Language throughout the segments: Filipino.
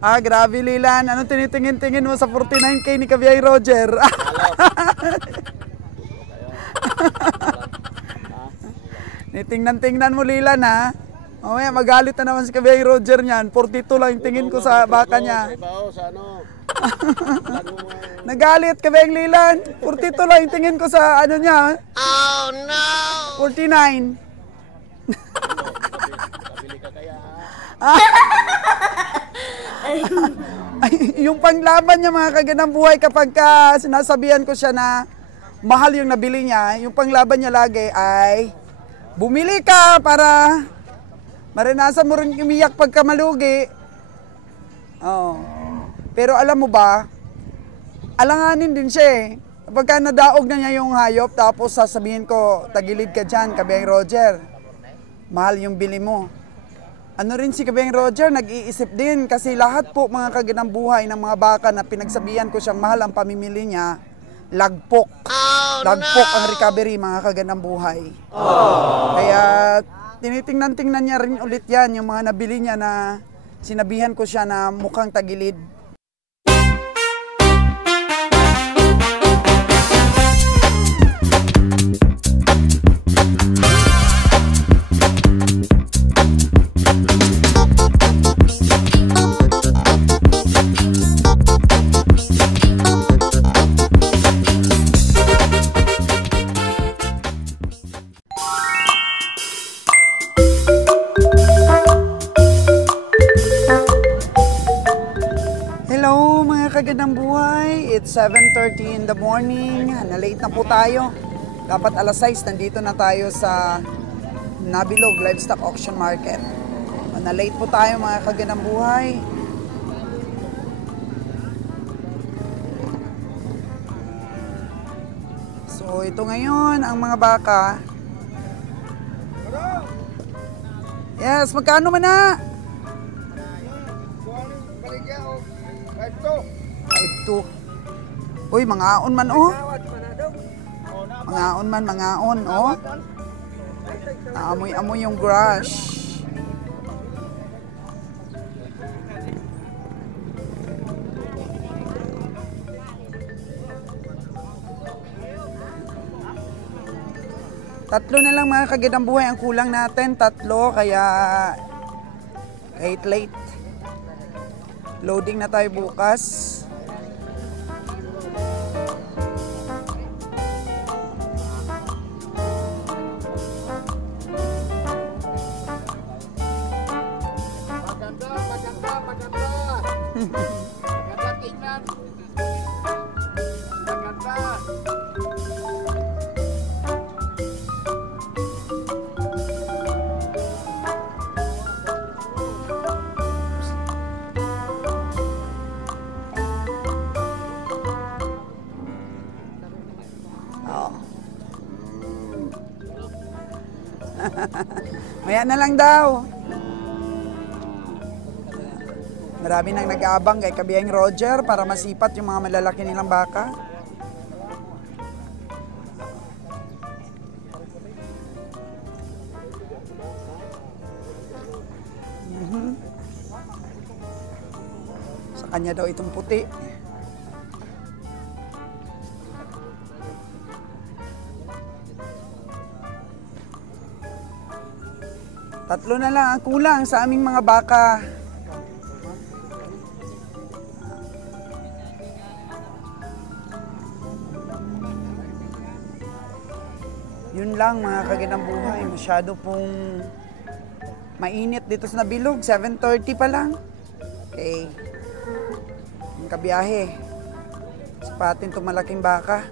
Ah, grabe Lilan. Anong tinitingin-tingin mo sa 49K ni Kabiyay Roger? Nitingnan-tingnan mo Lilan ha. Mamaya magalit na naman si Kabiyay Roger niyan. 42 lang yung tingin ko sa baka niya. Nagalit Kabiyay Lilan. 42 lang yung tingin ko sa ano niya. Oh no! 49. Yung panglaban niya mga kaganang buhay kapag sinasabihan ko siya na mahal yung nabili niya, yung panglaban niya lagi ay bumili ka para maranasan mo rin umiyak pagka malugi. Oh. Pero alam mo ba, alanganin din siya eh. Kapag nadaog na niya yung hayop tapos sasabihin ko, tagilid ka dyan, Kabiyang Roger. Mahal yung bili mo. Ano rin si Kabiyang Roger, nag-iisip din kasi lahat po mga kaganang buhay ng mga baka na pinagsabihan ko siyang mahal ang pamimili niya, lagpok. Lagpok ang recovery mga kaganang buhay. Kaya tinitingnan-tingnan niya rin ulit yan, yung mga nabili niya na sinabihan ko siya na mukhang tagilid. Kagandang buhay, it's 7:30 in the morning, na-late na po tayo. Dapat alas 6, nandito na tayo sa Nabilog Livestock Auction Market. Na-late po tayo mga kagandang buhay. So ito ngayon, ang mga baka. Yes, magkano man na? 5-2. Uy, mangaon man oh. Mangaon man, mangaon oh. Naamoy-amoy yung brush. Tatlo na lang mga kagandang buhay ang kulang natin. Tatlo, kaya kahit late. Loading na tayo bukas. Maganda tingnan. Maganda. Maya na lang daw. Marami nang nag-aabang kay Kabiyang Roger para masipat yung mga malalaki nilang baka. Sa kanya daw itong puti. Tatlo na lang ang kulang sa aming mga baka. Yun lang mga kagandang buhay. Masyado pong mainit dito sa Nabilog. 7:30 pa lang. Okay. Yung kabiyahe. Sipatin itong malaking baka.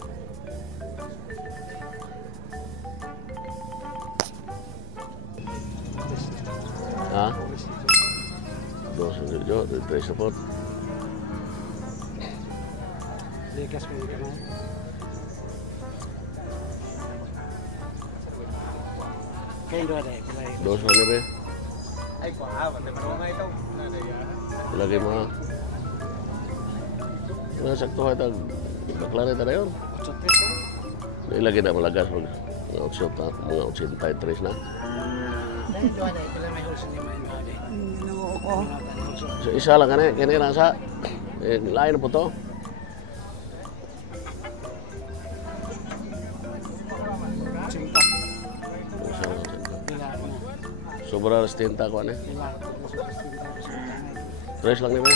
Ha? 2 yo, 3 support. Likas mo ka na. Kayo doon eh. 2 na libre. Ay, pati marunong ito. Lagi mo ha. Sakto ka itang baklari na yun. 83 na. Ilagay na malagas mga 83 na. Dahil doon eh, pala may hulsa niya may bagay. Oo. So, isa lang kani, kini lang sa lain na po to. Cinta. Isa lang, Bila ko na. sobra ras tinta ko ani. Bila ko na sa cinta. Tres lang ni ba?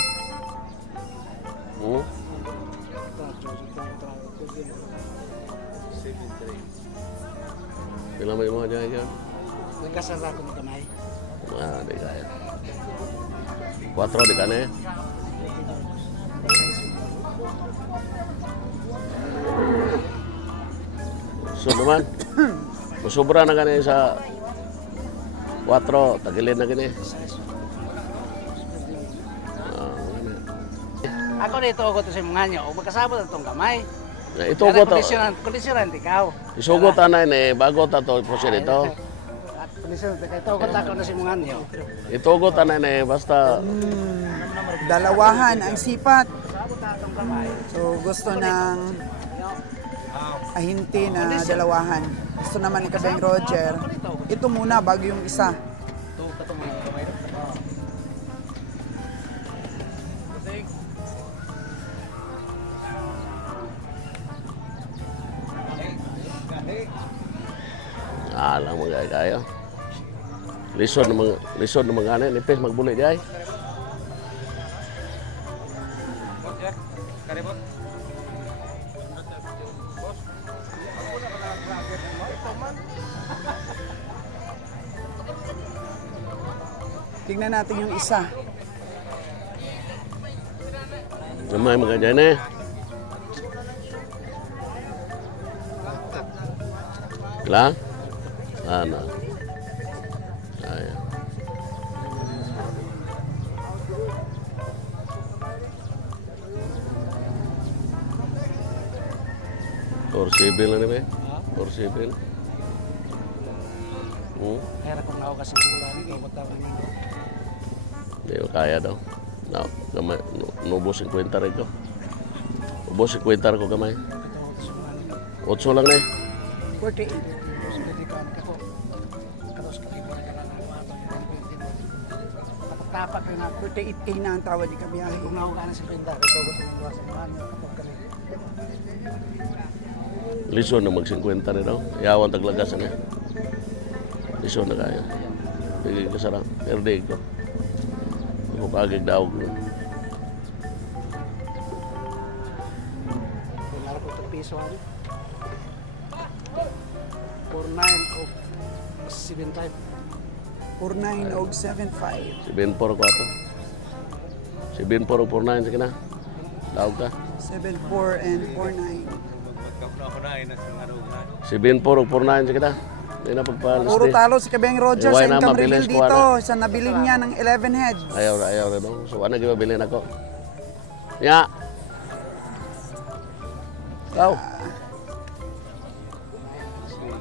Pila may mga dyan yan? Nagkasara ko ng kamay. Di kaya. 4 di kane. So naman, masubra na kani sa 4, tagilid na kini. Ako dito ako to sa mga nyo. Magkasabot na itong kamay. Ito ko to. Kondisyonan, ikaw. Isugot na ni bago ta to po siya dito. Kondisyonan, ito ako na si mga nyo. Itugot na ni basta Dalawahan ang sipat. So gusto ng ahinti na dalawahan. Gusto naman ni Kabeng Roger. Ito muna bago yung isa. alang mga kayo. Lison ng mga ano, nipis magbuli di ay. Tingnan natin yung isa. Namay mga dyan eh. Lang? Ano? Ayan. Or civil na ba? Or civil? Kaya kung ako kasi bulan, hindi mo tawag nyo. Hindi ko kaya daw. No, gamay, nubos 50 rin ko. Ubos 50 ko gamay. 8 lang na eh. 48. Pwede ka ako. Kalos ka iba na lang ako ato. Tapak rin ako. 48K na ang tawad ni Kabiyahe. Kung ako ka na si Pinda, ito ko sa mga sa mga nyo. Kapag kami. Lison na mag 50 rin daw. Iyawan taglagasan eh. Lison na kaya. Hindi kasarap. Erdig ko. Ako pagig daw ko. Kung naro ko ito piso ano. 49 o 75. 49 og 75. Si Ben Poro ko ato. Si Ben Poro 49 sige na. Daw ka. 74 and 49. Si Ben Poro 49 sige na. Hindi na pagpalas Puro di. talo si Kabeng Roger Iway sa na income mabilis reveal ko, dito. Sa nabili niya ng 11 heads. Ayaw na daw. So ano gawin ako? Ya. Kau.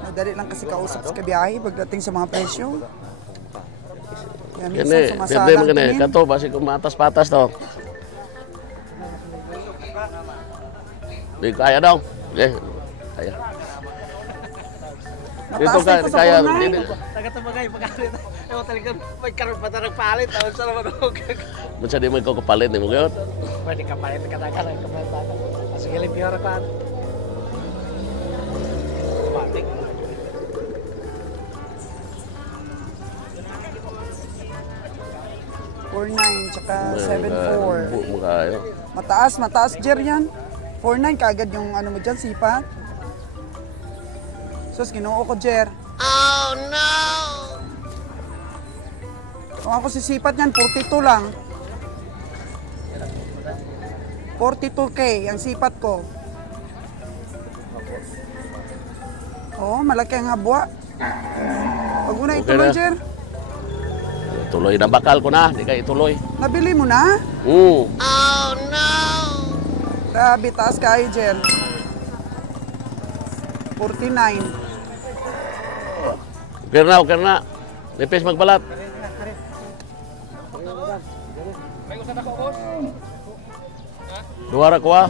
Madali lang kasi kausap si Kabiyahe pagdating sa mga presyo. Kaya Kini, minsan pwede sumasalang mo kini. tingin. Kato, basi kung matas-patas to. Di kaya daw. Okay. Kaya. Dito Mataas na ito sa kaya. 49. Dito. Taga-tabagay, pag-alit. Ewan talagang may karoon pa tarang palit. Tawag sa naman ako. Masa di mo ikaw kapalit ni mo gayot. Pwede ka palit, katagal ang kapalit. Sige, limpiyara pa. Patik. tsaka Bu 74. mo kayo. Mataas Jer yan. 49 kagad yung ano mo dyan, sipat. Sus, ginoo ko Jer. Oh no! Kung ako sisipat niyan, 42 lang. 42K ang sipat ko. Oh, malaki ang habwa. Pag una Okay ituloy, na. Jer. Tuloy na bakal ko na. Di ka ituloy. Nabili mo na? Oh no! Grabe, taas kayo, Jer. 49. Okay na. Nipis magbalat. Duwara ko ah.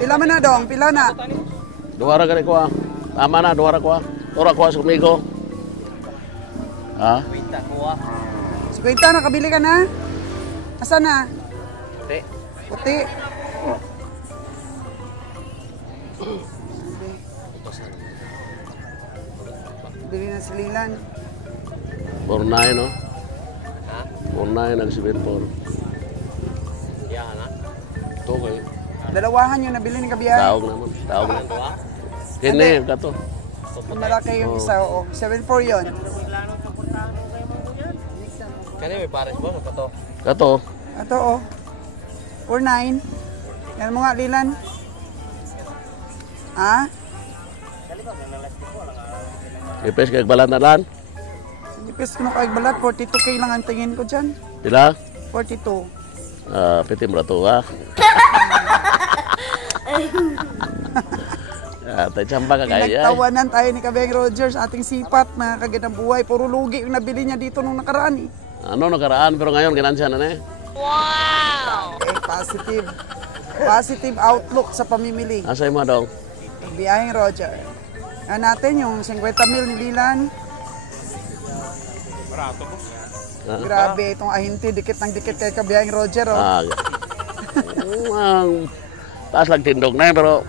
Pila man na dong, pila na. Duwara gani ko ah. Tama na, duwara ko ah. Tura ko ah sa kumigo. Ha? So 50, nakabili ka na? Asan na? Hindi. Puti. Bili na si Lilan. 49, no? Ha? 49, nag-74. Iya ka na? Ito kayo. Dalawahan yung nabili ni Kabiyahe. Taog naman. Taog Ang naman. dua? Kini, kato. Yung malaki yung isa, oo. 7.4 yun. Kani may pares ba? Ano pa to? Kato. Ito, oh. 4.9. Yan mo nga, Lilan. Ha? Ipes kay balanalan. Nipis ko na kaig balat. 42K lang ang tingin ko dyan. Pila? 42. Pitim rato, ha? Tay chamba ka kaya. Nagtawanan tayo ni Kabeng Rogers, ating sipat, mga kagandang buhay. Puro lugi yung nabili niya dito nung nakaraan eh. Ano nakaraan pero ngayon ginansya na eh. Okay, positive. Positive outlook sa pamimili. Asay mo dong. Biyaheng Roger. Yan natin yung 50 mil ni Lilan. Grabe, itong ahinti, dikit ng dikit kay Kabiyaheng Roger. Oh. Taas lang tindog na eh, pero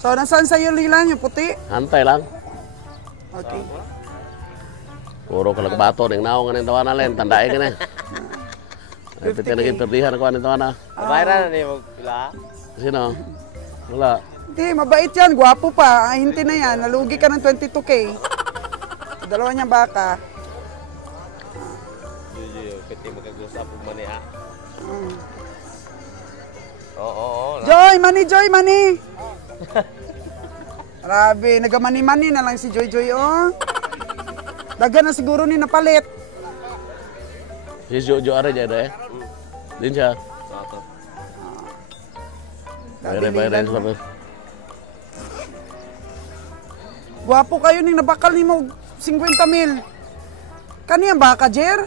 So, nasaan sa'yo Lilan, yung puti? antay lang. Okay. Puro kalagbato, ning naong nga tawanan lang, tandaan ka na. Ay, piti naging perdihan ako ng tawanan. Bayaran na niyo pila. Sino? Wala. Hindi, mabait yan, gwapo pa. Ahinti na yan, nalugi ka ng 22K. Dalawa niyang baka. Yuyo, pati magag-usap po mani ha. Oo. Joy, money! Grabe, nagamani-mani na lang si Joy Joy, oh. Daga na siguro ni napalit. Si Jojo are dyan eh. Din siya. Sato. Bayre sa Gwapo kayo ning nabakal ni mo 50 mil. Kani ang baka, Jer?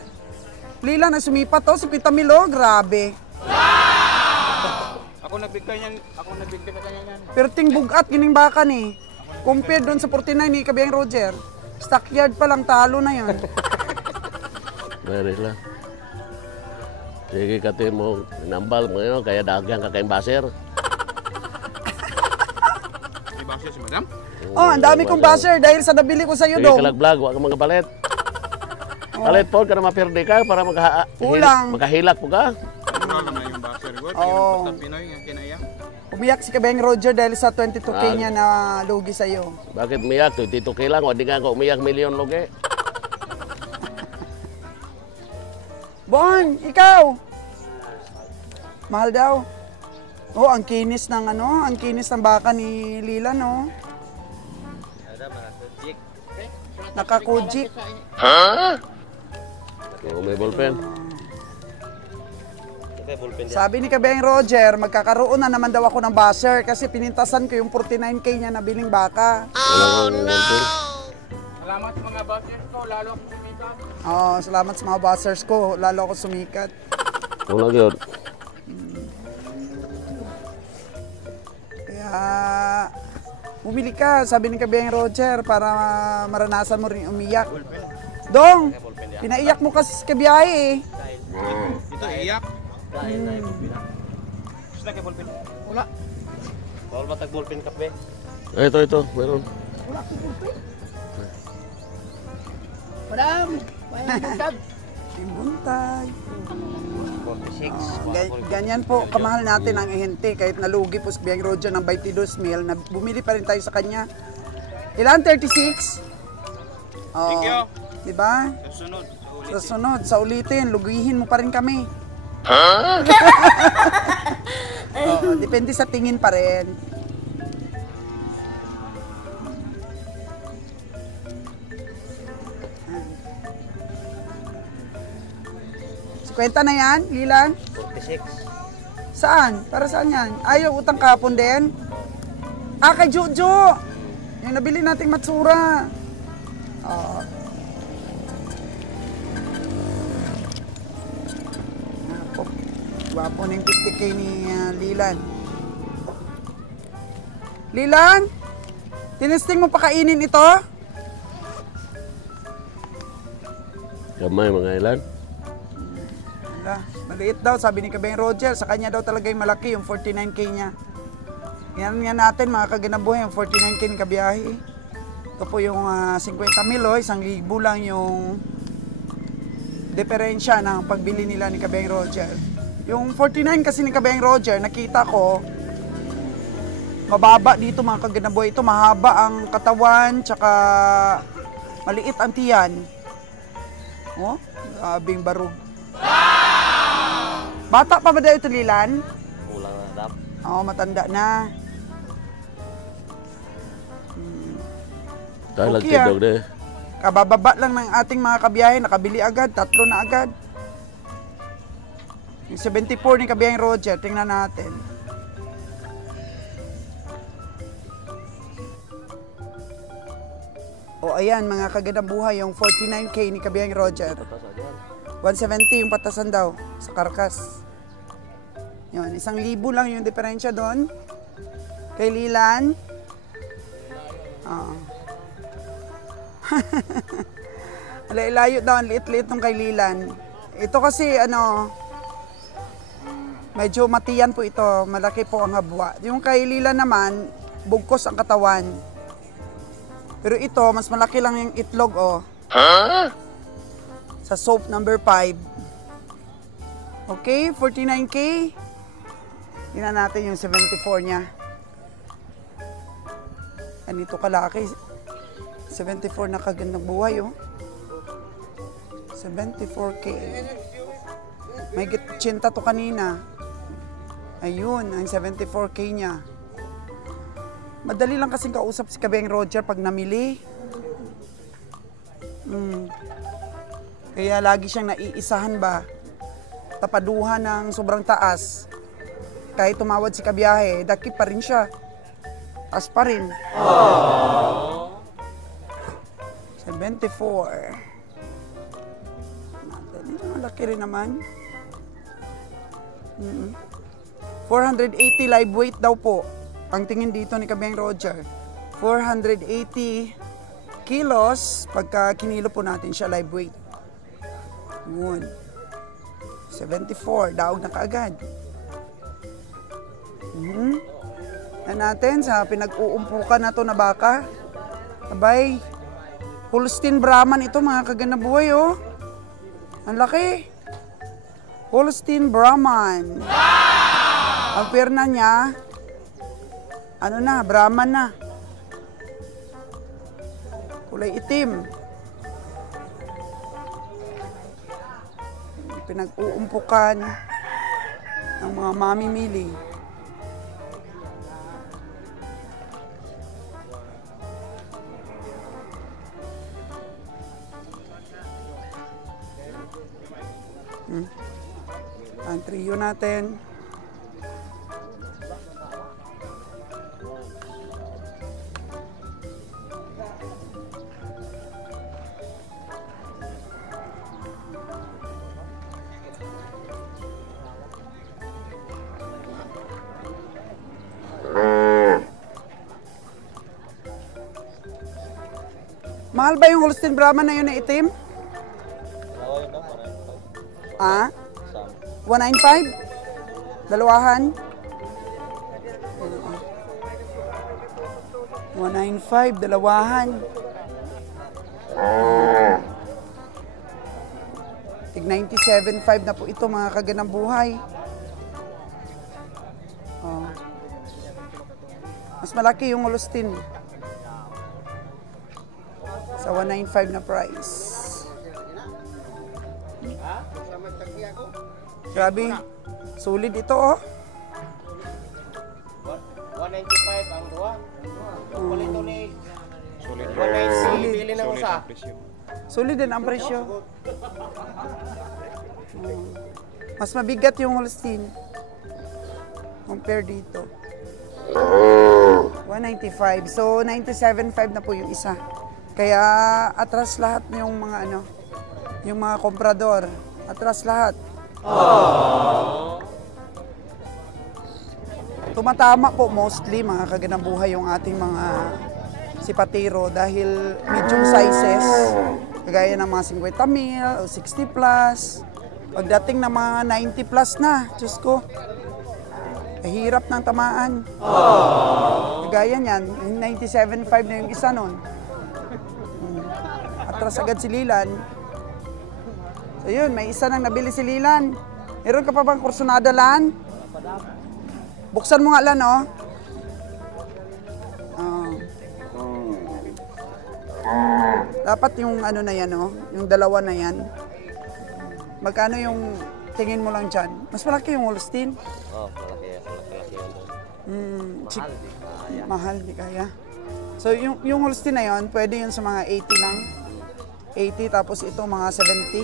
Lila na sumipat to, 50 mil, oh. Grabe. Ako nagbigay niyan. Pero ting bugat, gining baka ni. Compared doon sa 49 ni Kabiyang Roger. Stockyard pa lang, talo na yun. Bayre lang. Sige kati mo, nambal mo yun, kaya dagang kakain baser. May basyo si madam? Oh, ang dami kong basher dahil sa nabili ko sa'yo, Sige dong. kalag-vlog, huwag kang mga palit. Palit po, ka na mapirde ka para Kulang. makahilak po ka. Wala na yung basyo reward. Oo. Yung basta Pinoy nga kinaya. Umiyak si Kabiyang Roger dahil sa 22K niya na lugi sa'yo. Bakit umiyak? 22K lang, wadi nga ako umiyak milyon loge. Bon, ikaw! Mahal daw. Oh, ang kinis ng ang kinis ng baka ni Lila, no? Nakakujik. Oo, may ballpen. Okay, ballpen dyan. Sabi ni Kabeng Roger, magkakaroon na naman daw ako ng basher kasi pinintasan ko yung 49K niya na biling baka. Wala kang ballpen. Salamat sa mga bashers ko. Lalo akong sumikat. Oh, salamat sa mga bashers ko, lalo ako sumikat. Wala yun. Kaya bumili ka, sabi ni Kabeng Roger, para maranasan mo rin umiyak. Dong, pinaiyak mo kasi si Kabiyahe eh. Ito, iyak. Gusto na kay ballpen? Wala. Bawal ba tag-ballpen kape? Ito, meron. Madam, buntag. 46. Ganyan po, kamahal natin ang ihente. Kahit nalugi po si Kabeng Roger ng 22 mil, na bumili pa rin tayo sa kanya. Ilan? 36? Oh, Thank you. diba? Susunod. Sa sunod, sa ulitin, lugihin mo pa rin kami. Depende sa tingin pa rin. Kwenta na yan, Lilan? 46. Saan? Para saan yan? Ayaw, utang kapon din? Ah, kay Jojo! Yung nabili nating matsura. Gwapo na yung 50K ni Lilan. Lilan? Tinesting mo pa kainin ito? Kamay mga ilan. Wala, maliit daw, sabi ni Kabeng Roger. Sa kanya daw talaga yung malaki, yung 49K niya. Yan nga natin mga kaganabuhay, yung 49K ni kabiyahe. Ito po yung 50,000, 1,000 lang yung diferensya ng pagbili nila ni Kabeng Roger. Yung 49 kasi ni Kabeng Roger, nakita ko, mababa dito mga kaganabuhay. Ito mahaba ang katawan, tsaka maliit ang tiyan. Oh, grabing barug. Bata pa ba daw ito, Lilan? Kulang na dap. Oo, matanda na. Dahil Okay, lang tidog de. Kabababa lang ng ating mga kabiyahe, nakabili agad, 3 na agad. Yung 74 ni Kabiyaheng Roger, tingnan natin. O ayan, mga kagandang buhay, yung 49K ni Kabiyaheng Roger. 170 yung patasan daw sa karkas. Yun, 1,000 lang yung diferensya doon. Kay Lilan. Layo daw, ang liit-liit nung kay Lilan. Ito kasi medyo matiyan po ito, malaki po ang habwa. Yung kay Lilan naman, bugkos ang katawan. Pero ito, mas malaki lang yung itlog, oh. Sa soap number 5. Okay, 49K. Tingnan natin yung 74 niya. Ganito kalaki. 74 na kagandang buhay, oh. 74K. May 80 to kanina. Ayun, ang 74K niya. Madali lang kasing kausap si Kabeng Roger pag namili. Kaya lagi siyang naiisahan ba. Tapaduhan ng sobrang taas. Kahit tumawad si kabiyahe, dakip pa rin siya. Taas pa rin. 74. Dito malaki rin naman. 480 live weight daw po. Ang tingin dito ni Kabeng Roger. 480 kilos pagka kinilo po natin siya live weight. Yun. 74. Daog na kaagad. Yan natin sa pinag-uumpukan na to na baka. Abay. Holstein Brahman ito mga kaganabuhay, oh. Ang laki. Holstein Brahman. Wow! Ang perna niya, Brahman na. Kulay itim. Pinag-uumpukan ng mga mamimili. Ang trio natin. Mahal ba yung Holstein Brahman na yun na itim? Ah? 195? Dalawahan? 195, dalawahan. Tig 97.5 na po ito mga kaganang buhay. Oh. Mas malaki yung Holstein. Sa 195 na price. Grabe. Solid ito, oh. 195 ang duwa. Kulito ni solid. 190 bili na usa. Solid din ang presyo. Mas mabigat yung Holstein. Compare dito. 195. So 97.5 na po yung isa. Kaya atras lahat yung mga yung mga komprador. Atras lahat. Tumatama po mostly mga kaganang buhay yung ating mga sipatero dahil medium sizes, kagaya ng mga 50 mil o 60 plus, Pagdating ng mga 90 plus na, Diyos ko, hirap ng tamaan. Gaya niyan, 97.5 na yung isa nun. Atras agad si Lilan. So yun, may isa nang nabili si Lilan. Meron ka pa bang kursunada, Lan? Buksan mo nga, Lan, oh. Dapat yung ano na yan, oh, yung dalawa na yan. Magkano yung tingin mo lang dyan? Mas malaki yung Holstein? Oh, malaki yan. Mahal, di kaya. So yung Holstein na yun, pwede yun sa mga 80 lang. 80, tapos ito mga 70.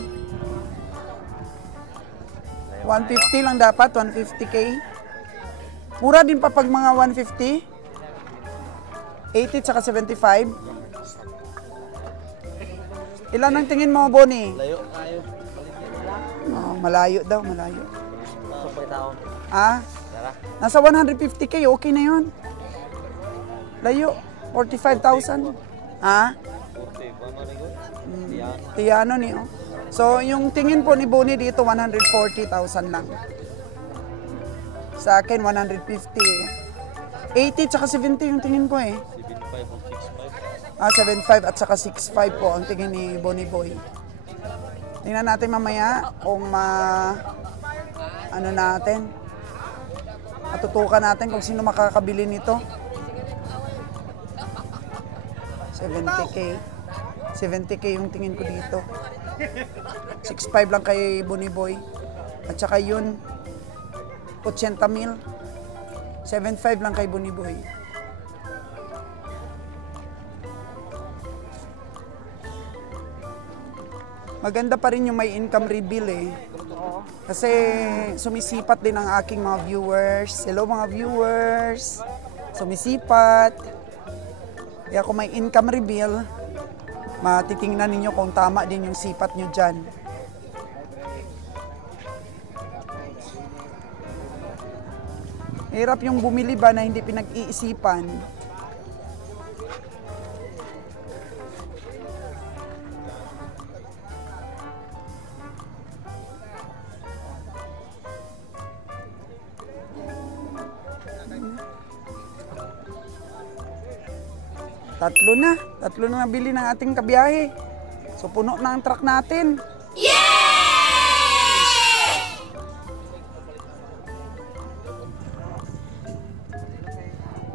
150 lang dapat, 150k. Mura din pa pag mga 150. 80 tsaka 75. Ilan ang tingin mo, Bonnie? Layo kayo. Oh, malayo daw, malayo. Super taon. Ah? Nasa 150k, okay na yun. Layo, 45,000. Ah? 40, Tiano ni, oh. So, yung tingin po ni Bonnie dito, 140,000 lang. Sa akin, 150. 80 tsaka 70 yung tingin ko eh. 75 o 65. 75 at saka 65 po ang tingin ni Bonnie Boy. Tingnan natin mamaya kung ano natin. Matutukan natin kung sino makakabili nito. 70k. 70k yung tingin ko dito. 65 lang kay Bonnie Boy. At saka yun, 80,000. 75 lang kay Bonnie Boy. Maganda pa rin yung may income reveal eh. Kasi sumisipat din ang aking mga viewers. Hello mga viewers. Sumisipat. Kaya kung may income reveal, matitingnan ninyo kung tama din yung sipat nyo dyan. Hirap yung bumili ba na hindi pinag-iisipan. Tatlo na nabili ng ating kabiyahe. So puno na ang truck natin.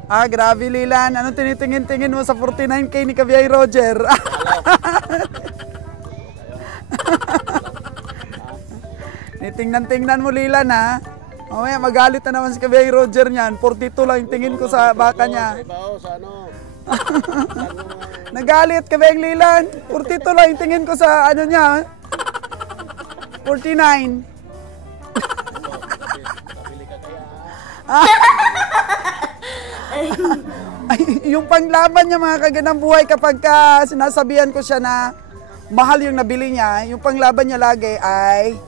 Ah, grabe Lilan. Ano tinitingin-tingin mo sa 49k ni Kabiyahe Roger? Tingnan mo Lilan ha. Mamaya magalit na naman si Kabiyahe Roger niyan. 42 lang yung tingin ko sa baka niya. Nagalit Kabiyahe Lilan. 42 lang yung tingin ko sa ano niya. 49. Ay, yung panglaban niya mga kaganang buhay kapag sinasabihan ko siya na mahal yung nabili niya, yung panglaban niya lagi ay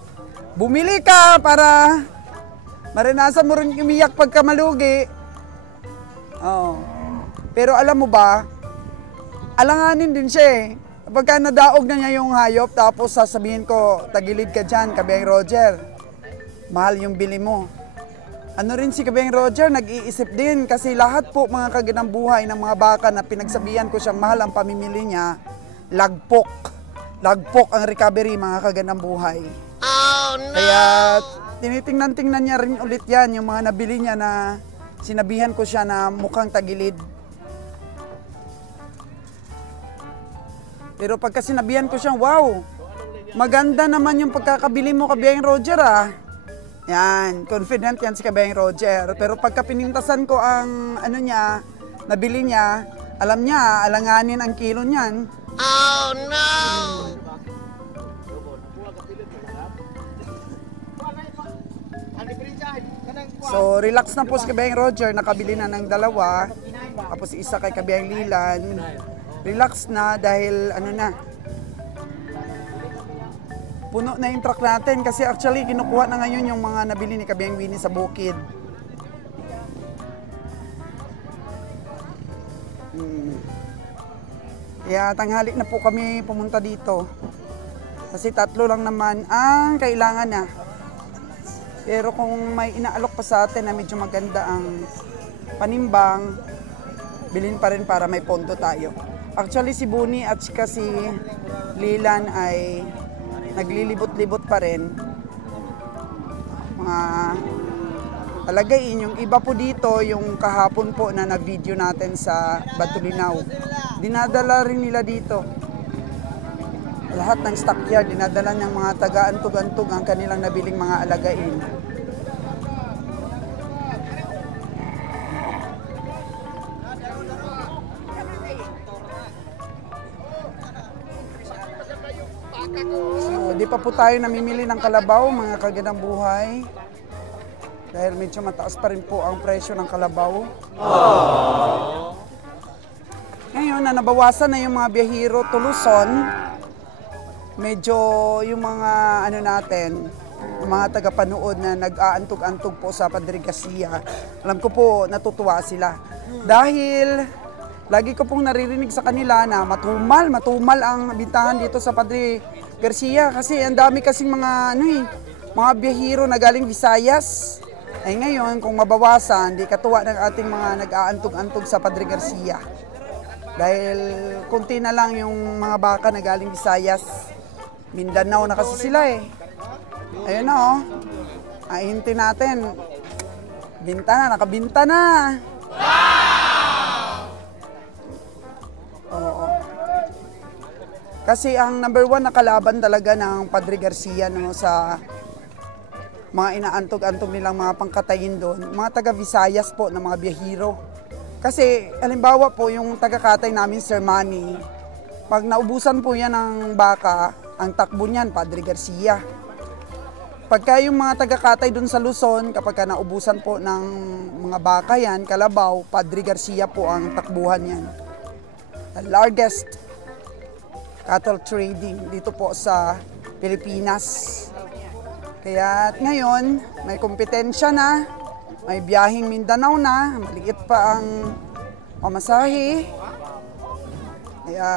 bumili ka para maranasan mo rin umiyak pagka malugi. Oh. Pero alam mo ba, alanganin din siya eh. Kapag nadaog na niya yung hayop, tapos sasabihin ko, tagilid ka dyan, Kabeng Roger. Mahal yung bili mo. Ano rin si Kabeng Roger, nag-iisip din kasi lahat po mga kaganang buhay ng mga baka na pinagsabihan ko siyang mahal ang pamimili niya, lagpok. Lagpok ang recovery mga kaganang buhay. Oh, no! Kaya tinitingnan-tingnan niya rin ulit yan, yung mga nabili niya na sinabihan ko siya na mukhang tagilid. Pero pagka sinabihan ko siya, wow, maganda naman yung pagkakabili mo Kabeng Roger ah. Yan, confident yan si Kabeng Roger. Pero pagka pinintasan ko ang ano niya, nabili niya, alam niya, alanganin ang kilo niyan. Oh no! So, relax na po si Kabeng Roger, nakabili na ng dalawa. Tapos isa kay Kabeng Lilan. Relax na dahil ano na, puno na yung truck natin kasi actually kinukuha na ngayon yung mga nabili ni Kabeng Winnie sa bukid. Kaya tanghali na po kami pumunta dito. Kasi 3 lang naman ang kailangan na. Pero kung may inaalok pa sa atin na medyo maganda ang panimbang, bilhin pa rin para may pondo tayo. Actually, si Buni at sika si Lilan ay naglilibot-libot pa rin. Mga alagain, yung iba po dito, yung kahapon po na nag-video natin sa Batulinaw, dinadala rin nila dito. Lahat ng stockyard, dinadala ng mga taga-antog-antog ang kanilang nabiling mga alagain. So, di pa po tayo namimili ng kalabaw, mga kagandang buhay. Dahil medyo mataas pa rin po ang presyo ng kalabaw. Ngayon na nabawasan na yung mga biyahero to Luzon, medyo yung mga ano natin, yung mga tagapanood na nag-aantog-antog po sa Padre Garcia, alam ko po natutuwa sila. Dahil lagi ko pong naririnig sa kanila na matumal ang bintahan dito sa Padre Garcia kasi ang dami kasing mga mga biyahero na galing Visayas. Ay ngayon kung mabawasan, di katuwa ng ating mga nag-aantog-antog sa Padre Garcia. Dahil kunti na lang yung mga baka na galing Visayas. Mindanao na kasi sila eh. Ayun na oh. Ahintin natin. Binta na, nakabinta na. Oo. Kasi ang number 1 na kalaban talaga ng Padre Garcia no, sa mga inaantog-antog nilang mga pangkatayin doon, mga taga-Visayas po na mga biyahero. Kasi halimbawa po yung taga-katay namin, Sir Manny, pag naubusan po yan ng baka, ang takbo niyan, Padre Garcia. Pagka yung mga taga-katay doon sa Luzon, kapag naubusan po ng mga baka yan, kalabaw, Padre Garcia po ang takbuhan yan. The largest cattle trading dito po sa Pilipinas. Kaya ngayon, may kompetensya na, may biyaheng Mindanao na, maliit pa ang pamasahe. Kaya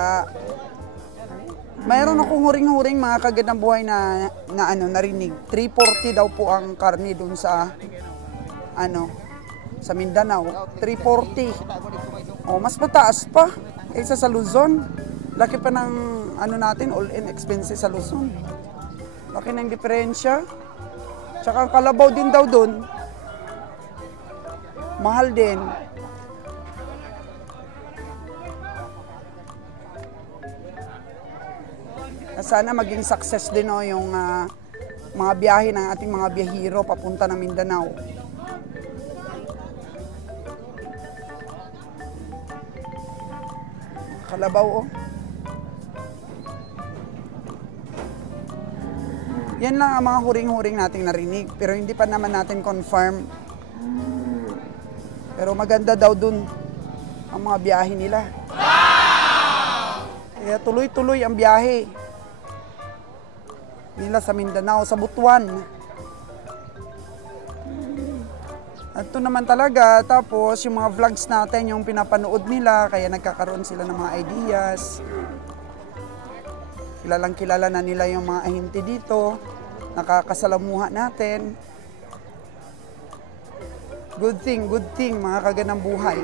mayroon akong huring-huring mga kagandang buhay na narinig. 340 daw po ang karne doon sa sa Mindanao. 340. O mas mataas pa kaysa sa Luzon. Laki pa ng natin, all-in expenses sa Luzon. Laki ng diferensya. Tsaka ang kalabaw din daw doon. Mahal din. Sana maging success din yung mga biyahe ng ating mga biyahero papunta ng Mindanao. Kalabaw oh. Yan lang ang mga huring-huring nating narinig, pero hindi pa naman natin confirm. Pero maganda daw dun ang mga biyahe nila. Kaya tuloy-tuloy ang biyahe nila sa Mindanao, sa Butuan. At ito naman talaga, tapos yung mga vlogs natin, yung pinapanood nila, kaya nagkakaroon sila ng mga ideas. Kilalang kilala na nila yung mga ahinti dito, nakakasalamuha natin. Good thing mga kagandang buhay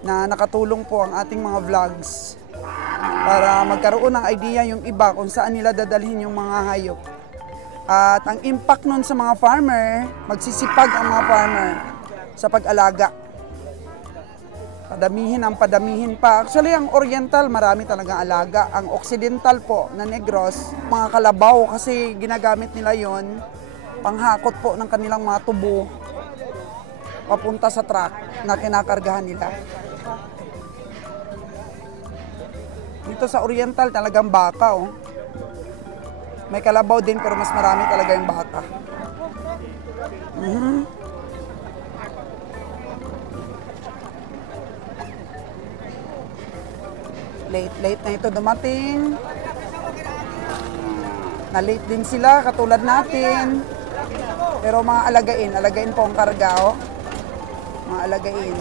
na nakatulong po ang ating mga vlogs para magkaroon ng idea yung iba kung saan nila dadalhin yung mga hayop. At ang impact nun sa mga farmer, magsisipag ang mga farmer sa pag-alaga. Padamihin pa. Actually, ang Oriental, marami talagang alaga. Ang Occidental po, na Negros, mga kalabaw kasi ginagamit nila yon panghakot po ng kanilang mga tubo papunta sa truck na kinakargahan nila. Dito sa Oriental, talagang baka. Oh. May kalabaw din pero mas marami talaga yung baka. Late na ito dumating. Na-late din sila, katulad natin. Pero mga alagain po ang karga, oh. Mga alagain.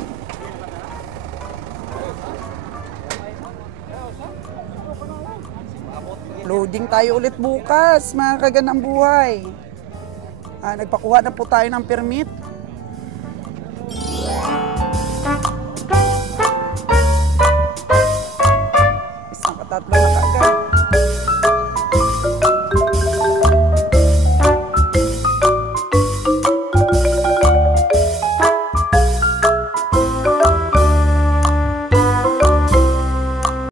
Loading tayo ulit bukas, mga kaganang buhay. Nagpakuha na po tayo ng permit.